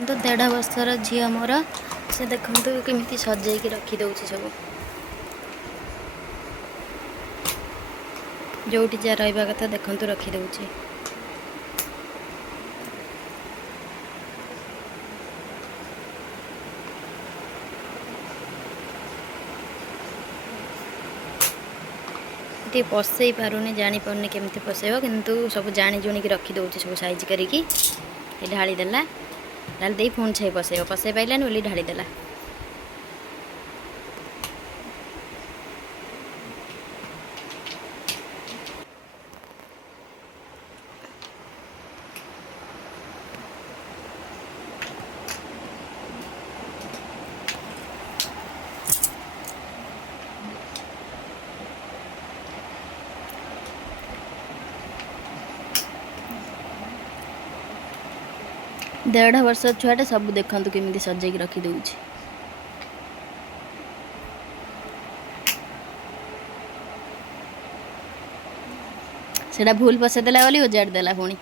तो 1.5 वर्षर झील मोर से देखु केमी सजेक रखीदे सब जो जहाँ रहा कथा देखु रखीदे। पसई पारुनी जापारुनी केमती पसैब किंतु सब जाणी जुणी रखीदे सब साइज करिकी ढाड़ी देला ढाली दे पुणी छाई पसैब पसई पाइलानी बोली ढाड़ी देला। डेढ़ वर्ष छुआटे सब देखु केमी सजेक रखीदे। सेटा भूल पसैदेला बोली उजाड़ देला पुणी।